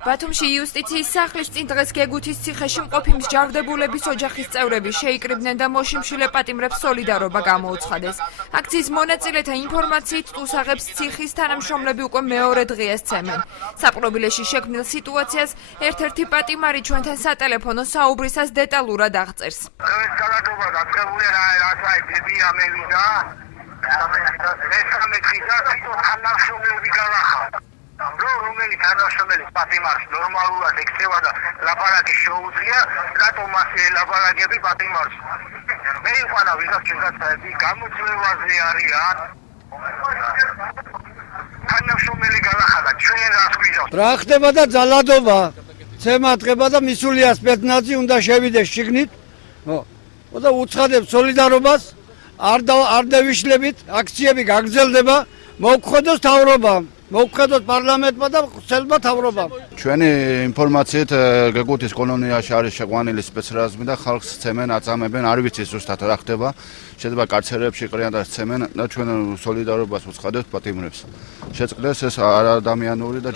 ბათუმში იუსტიციის სახლის წინ დღეს გეგუთის ციხეში მყოფი მსჯავრდებულების ოჯახის წევრები შეიკრიბნენ და მოშიმშილე პატიმრებს სოლიდარობა გამოუცხადეს. აქციის მონაწილეთა ინფორმაციით ტუსაღებს ციხის თანამშრომლები უკვე მეორე დღეა სცემენ. საპყრობილეში შექმნილ სიტუაციას ერთ-ერთი პატიმარი ჩვენთან სატელეფონო საუბრისას დეტალურად აღწერს. რომელი თანამშრომელი პატიმარს ნორმალურად ექცევა და ლაპარაკი შეუძლია, რატომ ასე ლაპარაკები პატიმარს? მე ვიყანა ვიღაც ჩვენგანები გამოწვევაზე არიან. თანამშრომელი galახადა ჩვენ რას გვიჟავთ? რა ხდება და ძალადობა, ცემა ხდება და მისულია სპეცნაზი უნდა შევიდეს შიგნით. და უცხადებს სოლიდარობას, არ დავიშლებით, აქციები გაგრძელდება, მოგხვედოს თავრობამ. მოგხვედოთ პარლამენტმა და ხსელმა თავრობამ. ჩვენი ინფორმაციით გეგუთის კოლონიაში არის შეყვანილი სპეცრაზმი და ხალხს სცემენ, აწამებენ, არ ვიცი ზუსტად რა ხდება. შეიძლება კარცერებში ყრიან და სცემენ და ჩვენ სოლიდარობას უცხადებთ პატიმრებს. შეწყდეს ეს არადამიანური და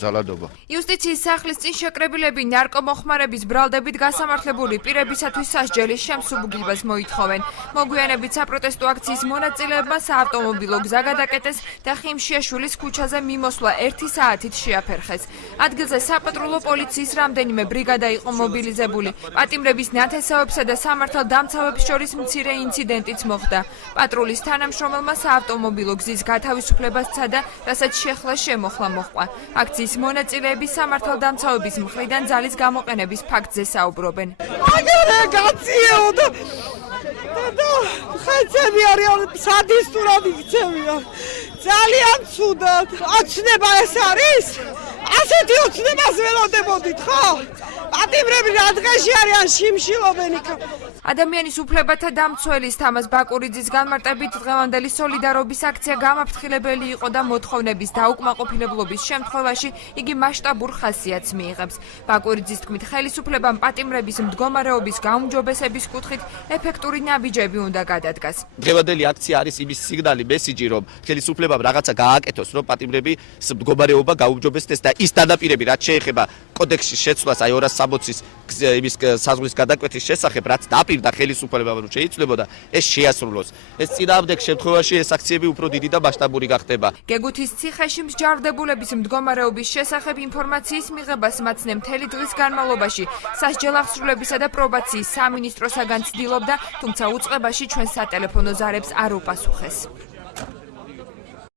ძალადობა. იუსტიციის სახლის წინ შეკრებილები ნარკომოხმარების ბრალდებით გასამართლებული პირებისათვის სასჯელის შემსუბუქებას მოითხოვენ. მოგვიანებით საპროტესტო აქციის მონაწილეებმა საავტომობილო გზა გადაკეტეს და ხიმშიაშვილის ქუჩაზე მიმოსვლა 1 საათით შეაფერხეს. ადგილზე საპატრულო პოლიციის რამდენიმე ბრიგადა იყო მობილიზებული. პატიმრების ნათესავებსა და სამართალდამცავებს შორის მცირე ინციდენტიც მოხდა. პატრულის თანამშრომელმა საავტომობილო გზის გათავისუფლებას სცადა, რასაც შეხლა შემოხლა მოჰყვა. აქციის მონაწილეები სამართალდამცავების მხრიდან ძალის გამოყენების ფაქტზე საუბრობენ. აგერე გაციეო და ხეცები არიან სადისტურად იქცევიან. ძალიან ცუდად. ოცნება ეს არის? ასეთი ოცნებას ველოდებოდით, ხო? პატიმრები რა დღეში არიან შიმშილობენ იქ. ადამიანის უფლებათა დამცველის თამაზ ბაკურიძის განმარტებით დღევანდელი სოლიდარობის აქცია გამაფრთხილებელი იყო და მოთხოვნების დაუკმაყოფილებლობის შემთხვევაში იგი მასშტაბურ ხასიათს მიიღებს. ბაკურიძის თქმით, ხელისუფლებამ პატიმრების მდგომარეობის გაუმჯობესების კუთხით ეფექტური ნაბიჯები უნდა გადადგას. დღევანდელი აქცია არის იმის სიგნალი, მესიჯი, რომ ხელისუფლებამ რაღაცა გააკეთოს, რომ პატიმრების მდგომარეობა გაუმჯობესდეს და ის დანაპირები, რაც შეეხება კოდექსის შეცვლას, აი 260-ის იმის საზღვრის გადაკვეთის შესახებ, რაც დაპირდა ხელისუფლებამ რომ შეიცვლებოდა, ეს შეასრულოს. ეს წინააღმდეგ შემთხვევაში ეს აქციები უფრო დიდი და მასშტაბური გახდება. გეგუთის ციხეში მსჯავრდებულების მდგომარეობის შესახებ ინფორმაციის მიღებას მაცნე მთელი დღის განმავლობაში სასჯელ აღსრულებისა და პრობაციის სამინისტროსაგან ცდილობდა, თუმცა უწყებაში ჩვენ სატელეფონო ზარებს არ უპასუხეს.